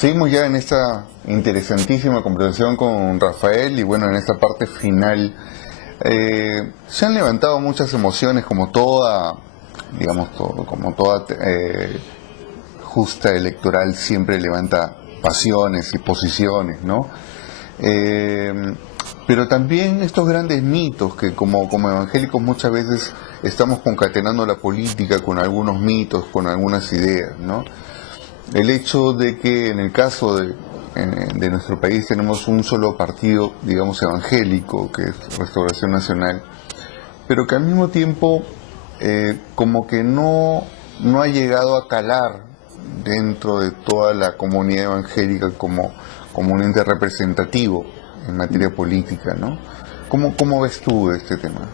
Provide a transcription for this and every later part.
Seguimos ya en esta interesantísima conversación con Rafael y bueno, en esta parte final se han levantado muchas emociones como toda, digamos, como toda justa electoral siempre levanta pasiones y posiciones, ¿no? Pero también estos grandes mitos que como evangélicos muchas veces estamos concatenando la política con algunos mitos, con algunas ideas, ¿no? El hecho de que en el caso de nuestro país tenemos un solo partido, digamos, evangélico, que es Restauración Nacional, pero que al mismo tiempo como que no ha llegado a calar dentro de toda la comunidad evangélica como un ente representativo en materia política, ¿no? ¿Cómo ves tú este tema?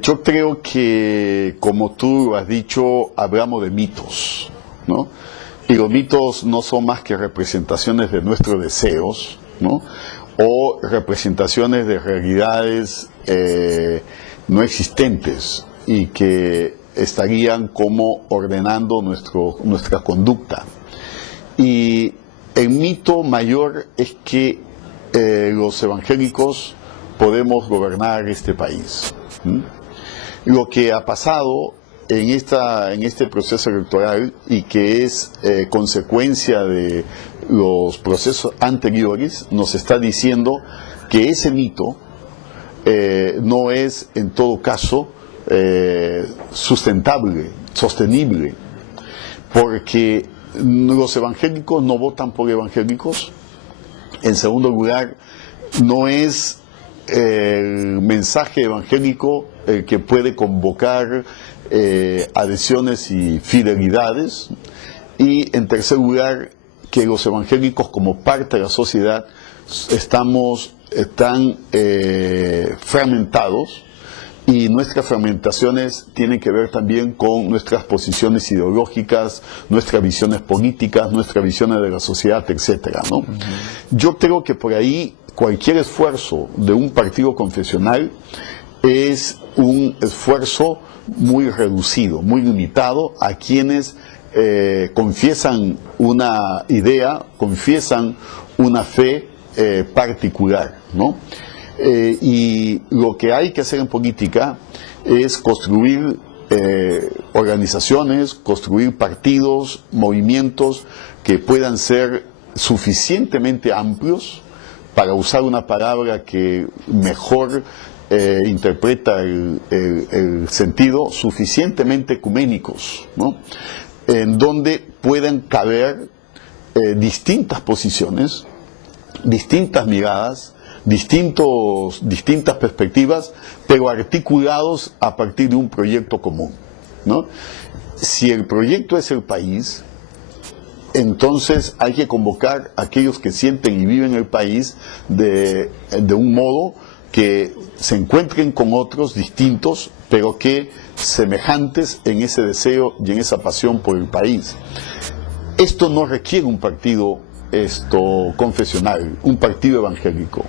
Yo creo que, como tú has dicho, hablamos de mitos, ¿no? Y los mitos no son más que representaciones de nuestros deseos, ¿no? O representaciones de realidades no existentes y que estarían como ordenando nuestra conducta. Y el mito mayor es que los evangélicos podemos gobernar este país. Lo que ha pasado en este proceso electoral y que es consecuencia de los procesos anteriores nos está diciendo que ese mito no es en todo caso sostenible, porque los evangélicos no votan por evangélicos. En segundo lugar, no es el mensaje evangélico el que puede convocar adhesiones y fidelidades. Y en tercer lugar, que los evangélicos como parte de la sociedad están fragmentados, y nuestras fragmentaciones tienen que ver también con nuestras posiciones ideológicas, nuestras visiones políticas, nuestras visiones de la sociedad, etcétera, ¿no? Yo creo que por ahí cualquier esfuerzo de un partido confesional es un esfuerzo muy reducido, muy limitado a quienes confiesan una idea, confiesan una fe particular, ¿no? Y lo que hay que hacer en política es construir organizaciones, construir partidos, movimientos que puedan ser suficientemente amplios, para usar una palabra que mejor interpreta el sentido, suficientemente ecuménicos, ¿no? En donde puedan caber distintas posiciones, distintas miradas, distintas perspectivas, pero articulados a partir de un proyecto común, ¿no? Si el proyecto es el país, entonces hay que convocar a aquellos que sienten y viven el país de un modo que se encuentren con otros distintos, pero que semejantes en ese deseo y en esa pasión por el país. Esto no requiere un partido confesional, un partido evangélico.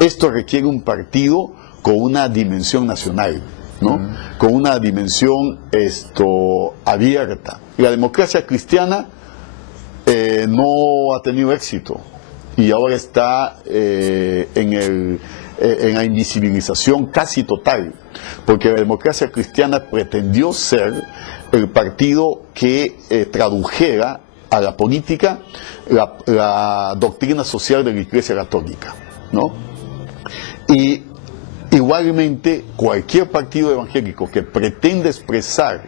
Esto requiere un partido con una dimensión nacional, ¿no? Con una dimensión abierta. La democracia cristiana no ha tenido éxito y ahora está en la invisibilización casi total, porque la democracia cristiana pretendió ser el partido que tradujera a la política la doctrina social de la Iglesia Católica, ¿no? Y igualmente cualquier partido evangélico que pretenda expresar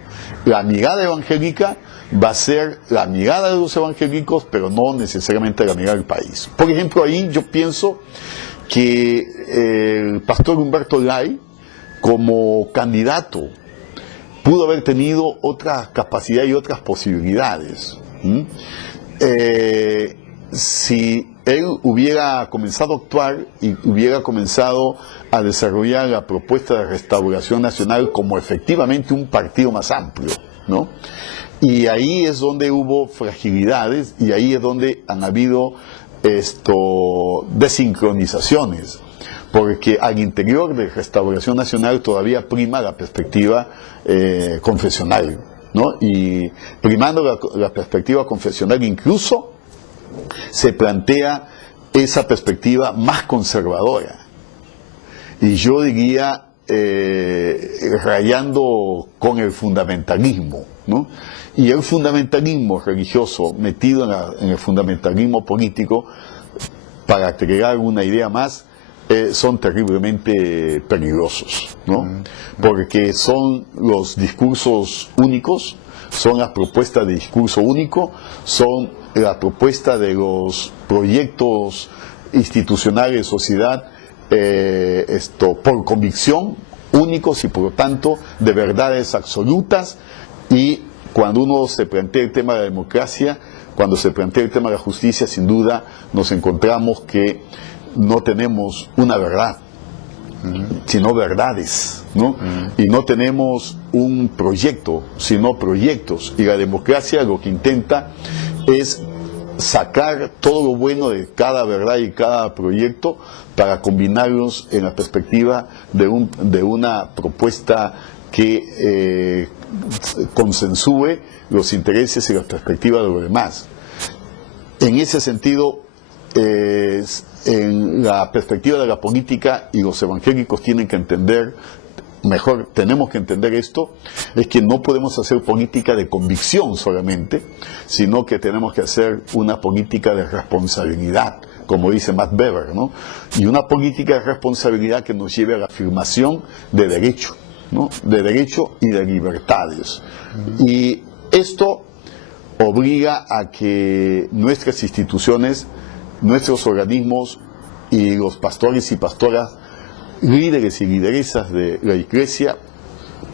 la mirada evangélica va a ser la mirada de los evangélicos, pero no necesariamente la mirada del país. Por ejemplo, ahí yo pienso que el pastor Humberto Lay, como candidato, pudo haber tenido otra capacidad y otras posibilidades. Si él hubiera comenzado a actuar y hubiera comenzado a desarrollar la propuesta de Restauración Nacional como efectivamente un partido más amplio, ¿no? Y ahí es donde hubo fragilidades y ahí es donde han habido desincronizaciones, porque al interior de Restauración Nacional todavía prima la perspectiva confesional, ¿no? Y primando la perspectiva confesional incluso se plantea esa perspectiva más conservadora. Y yo diría, rayando con el fundamentalismo, ¿no? Y el fundamentalismo religioso metido en el fundamentalismo político, para agregar una idea más, son terriblemente peligrosos, ¿no? Porque son los discursos únicos, son las propuestas de discurso único, son la propuesta de los proyectos institucionales de sociedad por convicción, únicos y por lo tanto de verdades absolutas. Y cuando uno se plantea el tema de la democracia, cuando se plantea el tema de la justicia, sin duda nos encontramos que no tenemos una verdad, sino verdades, ¿no? Y no tenemos un proyecto, sino proyectos. Y la democracia lo que intenta es sacar todo lo bueno de cada verdad y cada proyecto para combinarlos en la perspectiva de una propuesta que consensúe los intereses y las perspectivas de los demás. En ese sentido, en la perspectiva de la política, y los evangélicos tienen que entender, mejor tenemos que entender esto, es que no podemos hacer política de convicción solamente, sino que tenemos que hacer una política de responsabilidad, como dice Max Weber, ¿no? Y una política de responsabilidad que nos lleve a la afirmación de derecho, ¿no? De derecho y de libertades. Y esto obliga a que nuestras instituciones, nuestros organismos y los pastores y pastoras, líderes y lideresas de la Iglesia,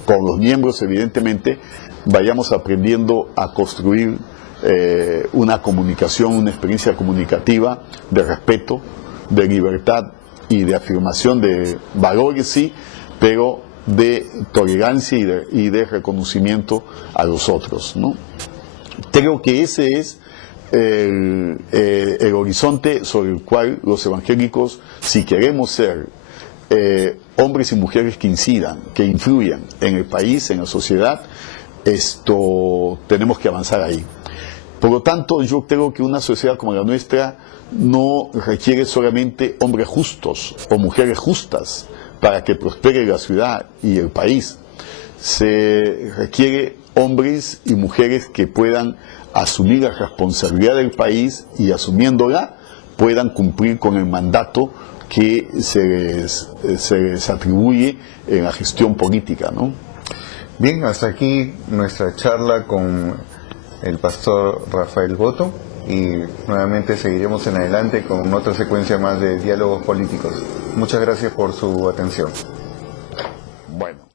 con los miembros evidentemente, vayamos aprendiendo a construir una comunicación, una experiencia comunicativa de respeto, de libertad y de afirmación de valores, sí, pero de tolerancia y de reconocimiento a los otros, ¿no? Creo que ese es el horizonte sobre el cual los evangélicos, si queremos ser hombres y mujeres que incidan, que influyan en el país, en la sociedad, tenemos que avanzar ahí. Por lo tanto, yo creo que una sociedad como la nuestra no requiere solamente hombres justos o mujeres justas para que prospere la ciudad y el país. Se requiere hombres y mujeres que puedan asumir la responsabilidad del país y, asumiéndola, puedan cumplir con el mandato que se les atribuye en la gestión política, ¿no? Bien, hasta aquí nuestra charla con el pastor Rafael Boto, y nuevamente seguiremos en adelante con otra secuencia más de diálogos políticos. Muchas gracias por su atención. Bueno.